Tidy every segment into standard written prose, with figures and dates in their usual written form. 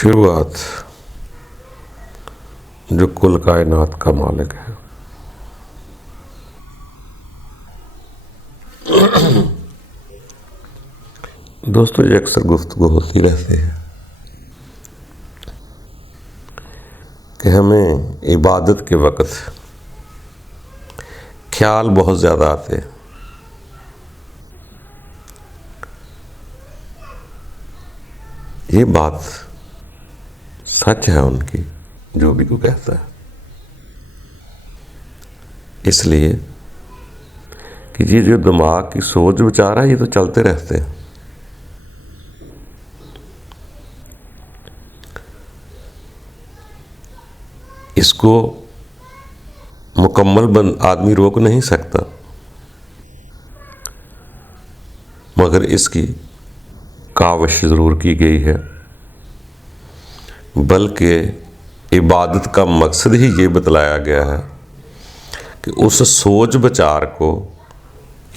شروعات جو کل کائنات کا مالک ہے. دوستو یہ اکثر گفتگو ہوتی رہتی ہے کہ ہمیں عبادت کے وقت خیال بہت زیادہ آتے ہیں. یہ بات سچ ہے ان کی جو بھی کوئی کہتا ہے، اس لیے کہ یہ جو دماغ کی سوچ بچا رہا ہے یہ تو چلتے رہتے ہیں. اس کو مکمل آدمی روک نہیں سکتا، مگر اس کی کاوش ضرور کی گئی ہے. بلکہ عبادت کا مقصد ہی یہ بتلایا گیا ہے کہ اس سوچ بچار کو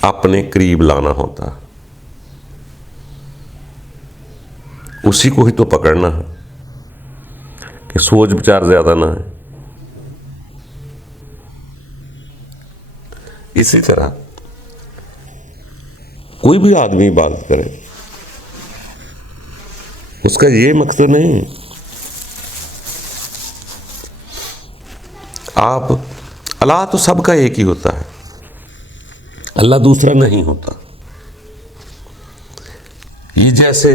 اپنے قریب لانا ہوتا ہے، اسی کو ہی تو پکڑنا ہے کہ سوچ بچار زیادہ نہ ہے. اسی طرح کوئی بھی آدمی عبادت کرے، اس کا یہ مقصد نہیں آپ اللہ تو سب کا ایک ہی ہوتا ہے، اللہ دوسرا نہیں ہوتا. یہ جیسے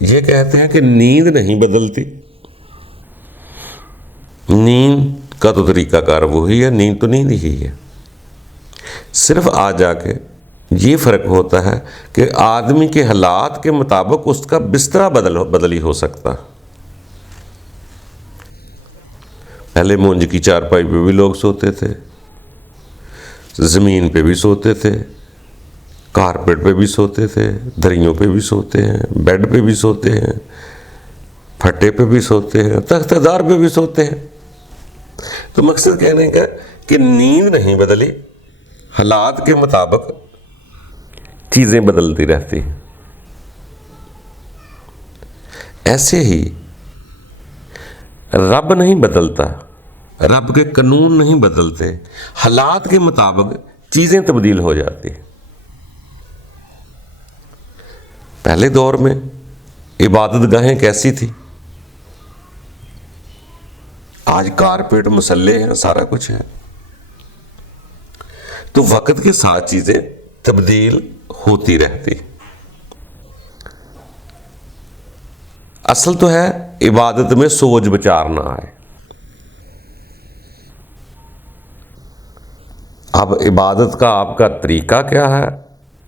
یہ کہتے ہیں کہ نیند نہیں بدلتی، نیند کا تو طریقہ کار وہی ہے، نیند تو نیند ہی ہے. صرف آ جا کے یہ فرق ہوتا ہے کہ آدمی کے حالات کے مطابق اس کا بستر بدل ہی ہو سکتا. پہلے مونج کی چارپائی پہ بھی لوگ سوتے تھے، زمین پہ بھی سوتے تھے، کارپیٹ پہ بھی سوتے تھے، دریوں پہ بھی سوتے ہیں، بیڈ پہ بھی سوتے ہیں، پھٹے پہ بھی سوتے ہیں، تخت دار پہ بھی سوتے ہیں. تو مقصد کہنے کا کہ نیند نہیں بدلی، حالات کے مطابق چیزیں بدلتی رہتی ہیں. ایسے ہی رب نہیں بدلتا، رب کے قانون نہیں بدلتے، حالات کے مطابق چیزیں تبدیل ہو جاتی ہیں. پہلے دور میں عبادت گاہیں کیسی تھی؟ آج کارپیٹ مسلے ہیں، سارا کچھ ہے. تو وقت کے ساتھ چیزیں تبدیل ہوتی رہتی. اصل تو ہے عبادت میں سوچ بچار نہ آئے. اب عبادت کا آپ کا طریقہ کیا ہے،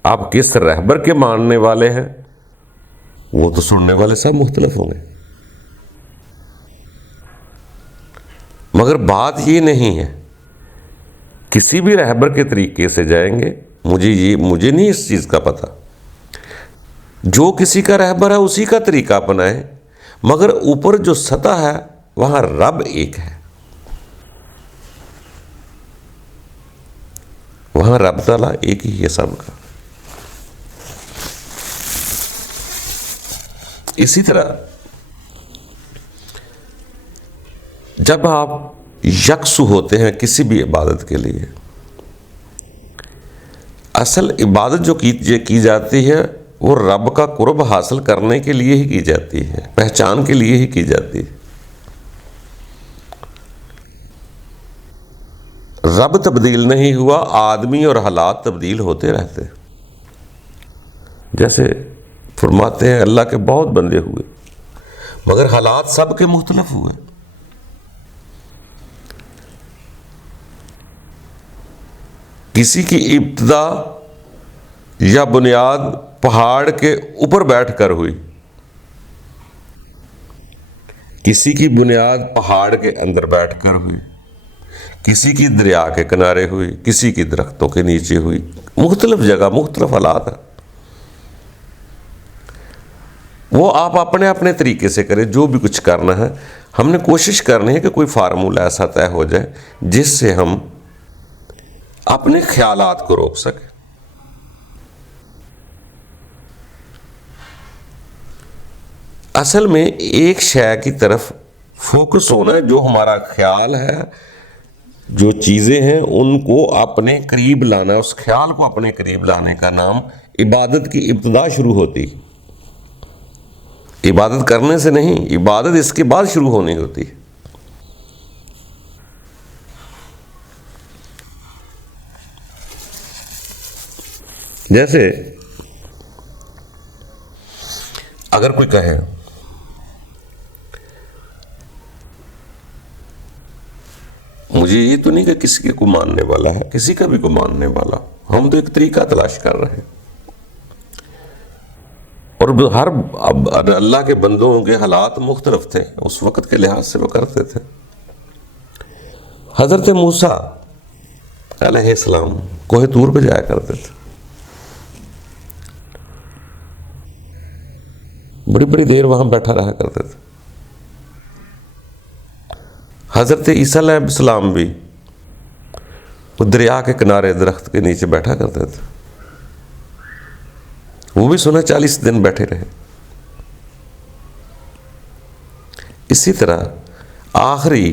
آپ کس رہبر کے ماننے والے ہیں، وہ تو سننے والے سب مختلف ہوں گے. مگر بات یہ نہیں ہے کسی بھی رہبر کے طریقے سے جائیں گے. مجھے نہیں اس چیز کا پتہ، جو کسی کا رہبر ہے اسی کا طریقہ اپنائیں، مگر اوپر جو سطح ہے وہاں رب ایک ہے، وہاں رب تعالیٰ ایک ہی ہے سب کا. اسی طرح جب آپ یکسو ہوتے ہیں کسی بھی عبادت کے لیے، اصل عبادت جو کی جاتی ہے وہ رب کا قرب حاصل کرنے کے لیے ہی کی جاتی ہے، پہچان کے لیے ہی کی جاتی ہے. رب تبدیل نہیں ہوا، آدمی اور حالات تبدیل ہوتے رہتے. جیسے فرماتے ہیں اللہ کے بہت بندے ہوئے مگر حالات سب کے مختلف ہوئے. کسی کی ابتدا یا بنیاد پہاڑ کے اوپر بیٹھ کر ہوئی، کسی کی بنیاد پہاڑ کے اندر بیٹھ کر ہوئی، کسی کی دریا کے کنارے ہوئی، کسی کی درختوں کے نیچے ہوئی. مختلف جگہ مختلف حالات ہیں. وہ آپ اپنے اپنے طریقے سے کریں جو بھی کچھ کرنا ہے. ہم نے کوشش کرنی ہے کہ کوئی فارمولہ ایسا طے ہو جائے جس سے ہم اپنے خیالات کو روک سکیں. اصل میں ایک شے کی طرف فوکس ہونا ہے، جو ہمارا خیال ہے، جو چیزیں ہیں ان کو اپنے قریب لانا، اس خیال کو اپنے قریب لانے کا نام عبادت کی ابتدا شروع ہوتی۔ عبادت کرنے سے نہیں، عبادت اس کے بعد شروع ہونی ہوتی۔ جیسے اگر کوئی کہے مجھے یہ تو نہیں کہ کسی کو ماننے والا ہے، کسی کا بھی کو ماننے والا، ہم تو ایک طریقہ تلاش کر رہے ہیں، اور ہر اللہ کے بندوں کے حالات مختلف تھے، اس وقت کے لحاظ سے وہ کرتے تھے۔ حضرت موسیٰ علیہ السلام کوہ طور پہ جایا کرتے تھے، بڑی بڑی دیر وہاں بیٹھا رہا کرتے تھے۔ حضرت عیسیٰ علیہ السلام بھی وہ دریا کے کنارے درخت کے نیچے بیٹھا کرتے تھے، وہ بھی سنا 40 دن بیٹھے رہے۔ اسی طرح آخری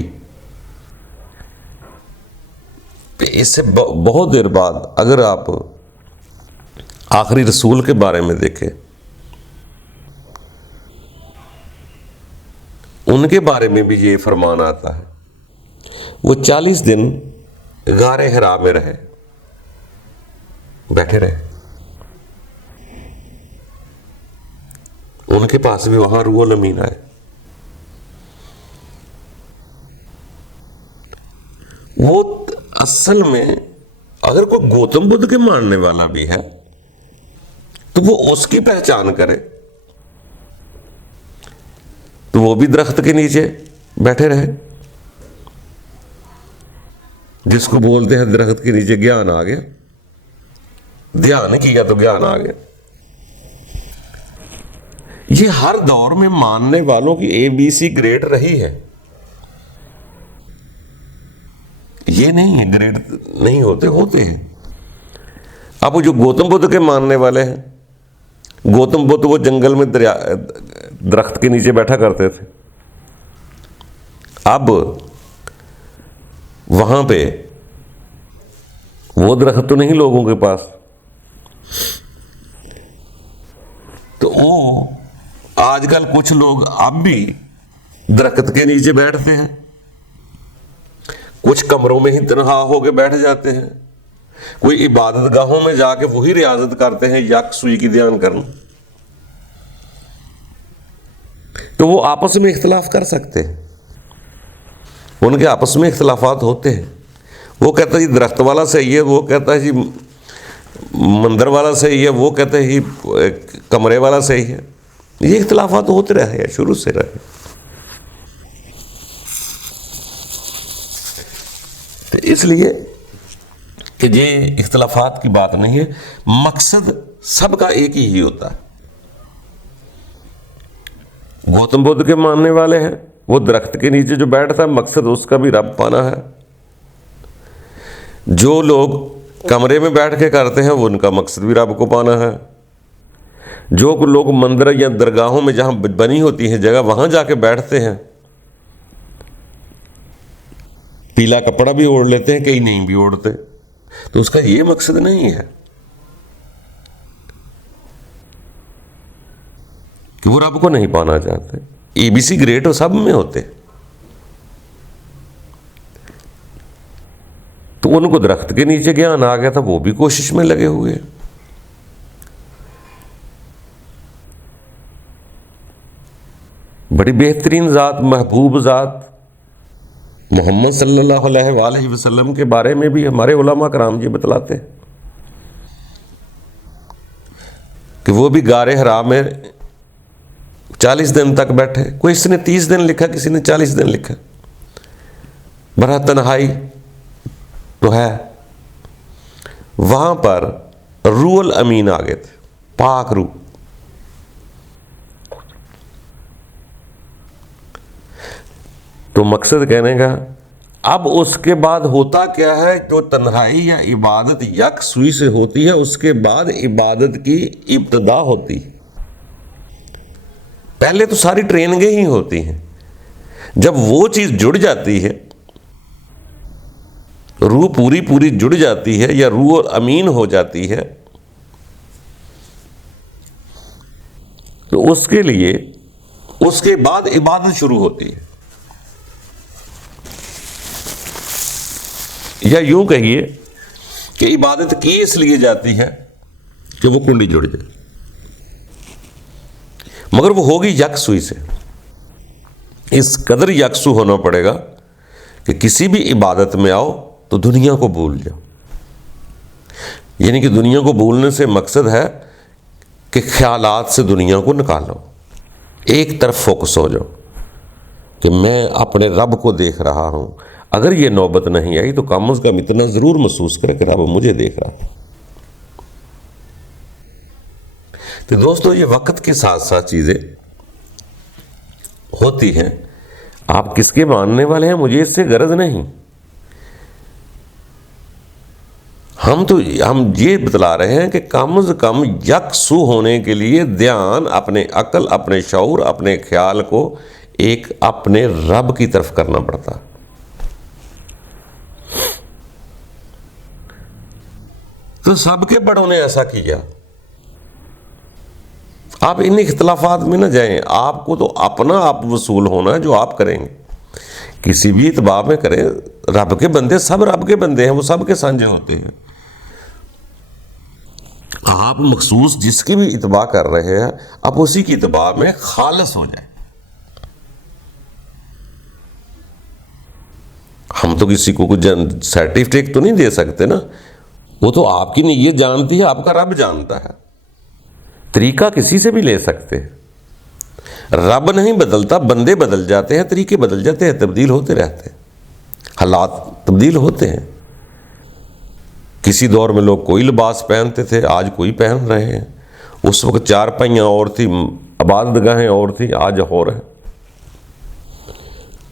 اس سے بہت دیر بعد اگر آپ آخری رسول کے بارے میں دیکھیں، ان کے بارے میں بھی یہ فرمان آتا ہے، وہ 40 دن غار حرا میں رہے، بیٹھے رہے، ان کے پاس بھی وہاں روح الامین آئے۔ وہ اصل میں اگر کوئی گوتم بدھ کے ماننے والا بھی ہے تو وہ اس کی پہچان کرے، تو وہ بھی درخت کے نیچے بیٹھے رہے، جس کو بولتے ہیں درخت کے نیچے گیان آ گیا، دھیان کیا تو گیان آ گیا۔ یہ ہر دور میں ماننے والوں کی ABC گریڈ رہی ہے، یہ نہیں ہے گریڈ نہیں ہوتے ہیں۔ اب جو گوتم بدھ کے ماننے والے ہیں، گوتم بدھ وہ جنگل میں درخت کے نیچے بیٹھا کرتے تھے، اب وہاں پہ وہ درخت تو نہیں لوگوں کے پاس، تو وہ آج کل کچھ لوگ اب بھی درخت کے نیچے بیٹھتے ہیں، کچھ کمروں میں ہی تنہا ہو کے بیٹھ جاتے ہیں، کوئی عبادت گاہوں میں جا کے وہی ریاضت کرتے ہیں، یک سوئی کی دھیان کرنا۔ تو وہ آپس میں اختلاف کر سکتے ہیں، ان کے آپس میں اختلافات ہوتے ہیں، وہ کہتا ہے جی درخت والا صحیح ہے، وہ کہتا ہے جی مندر والا صحیح ہے، وہ کہتا ہے جی کمرے والا صحیح ہے، یہ اختلافات ہوتے رہے ہیں شروع سے رہے۔ تو اس لیے کہ یہ اختلافات کی بات نہیں ہے، مقصد سب کا ایک ہی ہوتا ہے۔ گوتم بدھ کے ماننے والے ہیں، وہ درخت کے نیچے جو بیٹھتا ہے مقصد اس کا بھی رب پانا ہے۔ جو لوگ کمرے میں بیٹھ کے کرتے ہیں وہ ان کا مقصد بھی رب کو پانا ہے۔ جو لوگ مندر یا درگاہوں میں جہاں بنی ہوتی ہے جگہ وہاں جا کے بیٹھتے ہیں، پیلا کپڑا بھی اوڑھ لیتے ہیں، کئی نہیں بھی اوڑھتے، تو اس کا یہ مقصد نہیں ہے کہ وہ رب کو نہیں پانا چاہتے۔ ABC گریڈ سب میں ہوتے، تو ان کو درخت کے نیچے گیان آ گیا تھا، وہ بھی کوشش میں لگے ہوئے۔ بڑی بہترین ذات، محبوب ذات محمد صلی اللہ علیہ وآلہ وسلم کے بارے میں بھی ہمارے علماء کرام جی بتلاتے ہیں کہ وہ بھی غار حرا میں 40 دن تک بیٹھے، کوئی اس نے 30 دن لکھا، کسی نے 40 دن لکھا، بڑا تنہائی تو ہے۔ وہاں پر روح الامین آ گئے تھے، پاک روح۔ تو مقصد کہنے کا اب اس کے بعد ہوتا کیا ہے، جو تنہائی یا عبادت یک سوئی سے ہوتی ہے، اس کے بعد عبادت کی ابتدا ہوتی۔ پہلے تو ساری ٹریننگیں ہی ہوتی ہیں، جب وہ چیز جڑ جاتی ہے، روح پوری جڑ جاتی ہے یا روح امین ہو جاتی ہے، تو اس کے لیے اس کے بعد عبادت شروع ہوتی ہے، یا یوں کہیے کہ عبادت کی اس لیے جاتی ہے کہ وہ کنڈی جڑ جائے، مگر وہ ہوگی یکسوئی سے۔ اس قدر یکسو ہونا پڑے گا کہ کسی بھی عبادت میں آؤ تو دنیا کو بھول جاؤ، یعنی کہ دنیا کو بھولنے سے مقصد ہے کہ خیالات سے دنیا کو نکالو، ایک طرف فوکس ہو جاؤ کہ میں اپنے رب کو دیکھ رہا ہوں۔ اگر یہ نوبت نہیں آئی تو کم از کم اتنا ضرور محسوس کرے کہ رب مجھے دیکھ رہا ہے۔ تو دوستو، یہ وقت کے ساتھ ساتھ چیزیں ہوتی ہیں۔ آپ کس کے ماننے والے ہیں مجھے اس سے غرض نہیں، ہم یہ بتلا رہے ہیں کہ کم از کم یکسو ہونے کے لیے دھیان اپنے عقل، اپنے شعور، اپنے خیال کو ایک اپنے رب کی طرف کرنا پڑتا۔ تو سب کے بڑوں نے ایسا کیا، آپ ان اختلافات میں نہ جائیں، آپ کو تو اپنا آپ وصول ہونا ہے جو آپ کریں گے، کسی بھی اتباع میں کریں۔ رب کے بندے سب رب کے بندے ہیں، وہ سب کے سانجے ہوتے ہیں۔ آپ مخصوص جس کی بھی اتباع کر رہے ہیں، آپ اسی کی اتباع میں خالص ہو جائیں۔ ہم تو کسی کو کچھ سرٹیفکیٹ تو نہیں دے سکتے نا، وہ تو آپ کی نیت جانتی ہے، آپ کا رب جانتا ہے۔ طریقہ کسی سے بھی لے سکتے ہیں، رب نہیں بدلتا، بندے بدل جاتے ہیں، طریقے بدل جاتے ہیں، تبدیل ہوتے رہتے ہیں، حالات تبدیل ہوتے ہیں۔ کسی دور میں لوگ کوئی لباس پہنتے تھے، آج کوئی پہن رہے ہیں۔ اس وقت چارپائیاں اور تھی، عبادت گاہیں اور تھی، آج اور ہیں۔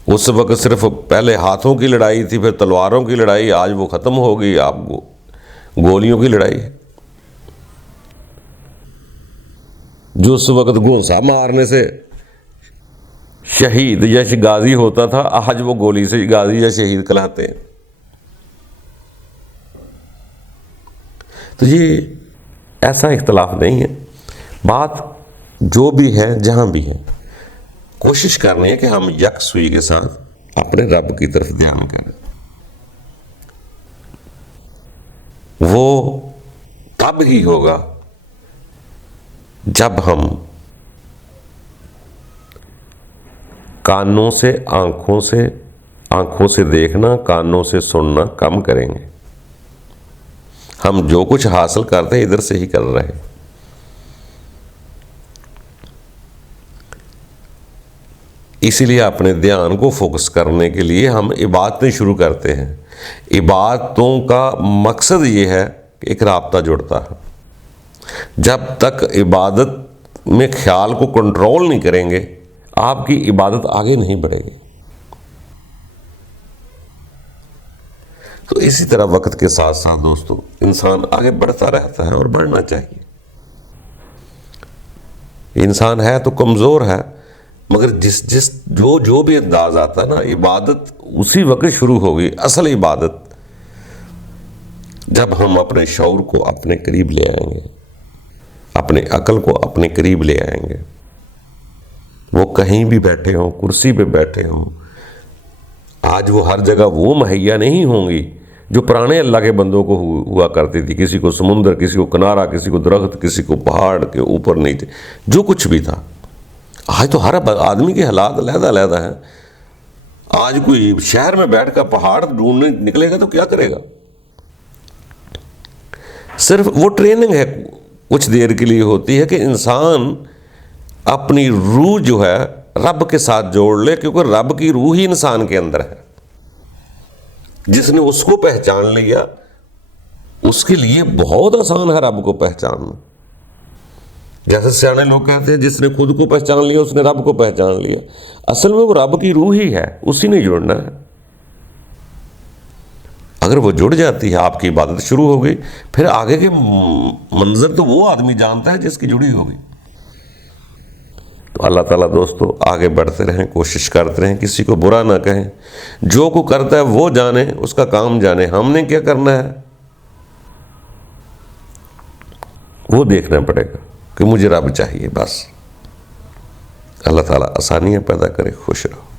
اس وقت صرف پہلے ہاتھوں کی لڑائی تھی، پھر تلواروں کی لڑائی، آج وہ ختم ہو گئی، آپ گولیوں کی لڑائی ہے۔ جو اس وقت گونسا مارنے سے شہید یا غازی ہوتا تھا، آج وہ گولی سے غازی یا شہید کہلاتے ہیں۔ تو یہ ایسا اختلاف نہیں ہے، بات جو بھی ہے جہاں بھی ہے، کوشش کرنی ہے کہ ہم یکسوئی کے ساتھ اپنے رب کی طرف دھیان کریں۔ وہ تب ہی ہوگا جب ہم کانوں سے آنکھوں سے دیکھنا، کانوں سے سننا کم کریں گے۔ ہم جو کچھ حاصل کرتے ہیں ادھر سے ہی کر رہے ہیں۔ اسی لیے اپنے دھیان کو فوکس کرنے کے لیے ہم عبادتیں شروع کرتے ہیں۔ عبادتوں کا مقصد یہ ہے کہ ایک رابطہ جڑتا ہے۔ جب تک عبادت میں خیال کو کنٹرول نہیں کریں گے، آپ کی عبادت آگے نہیں بڑھے گی۔ تو اسی طرح وقت کے ساتھ ساتھ دوستو انسان آگے بڑھتا رہتا ہے اور بڑھنا چاہیے۔ انسان ہے تو کمزور ہے، مگر جو بھی انداز آتا ہے نا، عبادت اسی وقت شروع ہوگی۔ اصل عبادت جب ہم اپنے شعور کو اپنے قریب لے آئیں گے، اپنے عقل کو اپنے قریب لے آئیں گے۔ وہ کہیں بھی بیٹھے ہوں، کرسی پہ بیٹھے ہوں، آج وہ ہر جگہ وہ مہیا نہیں ہوں گی جو پرانے اللہ کے بندوں کو ہوا کرتی تھی۔ کسی کو سمندر، کسی کو کنارہ، کسی کو درخت، کسی کو پہاڑ کے اوپر نیچے، جو کچھ بھی تھا۔ آج تو ہر آدمی کے حالات علیحدہ علیحدہ ہیں۔ آج کوئی شہر میں بیٹھ کر پہاڑ ڈھونڈنے نکلے گا تو کیا کرے گا؟ صرف وہ ٹریننگ ہے، کچھ دیر کے لیے ہوتی ہے کہ انسان اپنی روح جو ہے رب کے ساتھ جوڑ لے، کیونکہ رب کی روح ہی انسان کے اندر ہے۔ جس نے اس کو پہچان لیا، اس کے لیے بہت آسان ہے رب کو پہچاننا۔ جیسے سیانے لوگ کہتے ہیں جس نے خود کو پہچان لیا اس نے رب کو پہچان لیا۔ اصل میں وہ رب کی روح ہی ہے، اسی نے جڑنا ہے۔ اگر وہ جڑ جاتی ہے، آپ کی عبادت شروع ہو گئی، پھر آگے کے منظر تو وہ آدمی جانتا ہے جس کی جڑی ہوگی۔ تو اللہ تعالیٰ دوستو آگے بڑھتے رہیں، کوشش کرتے رہیں، کسی کو برا نہ کہیں، جو کو کرتا ہے وہ جانے، اس کا کام جانے، ہم نے کیا کرنا ہے وہ دیکھنا پڑے گا کہ مجھے رب چاہیے بس۔ اللہ تعالیٰ آسانیاں پیدا کرے، خوش رہو۔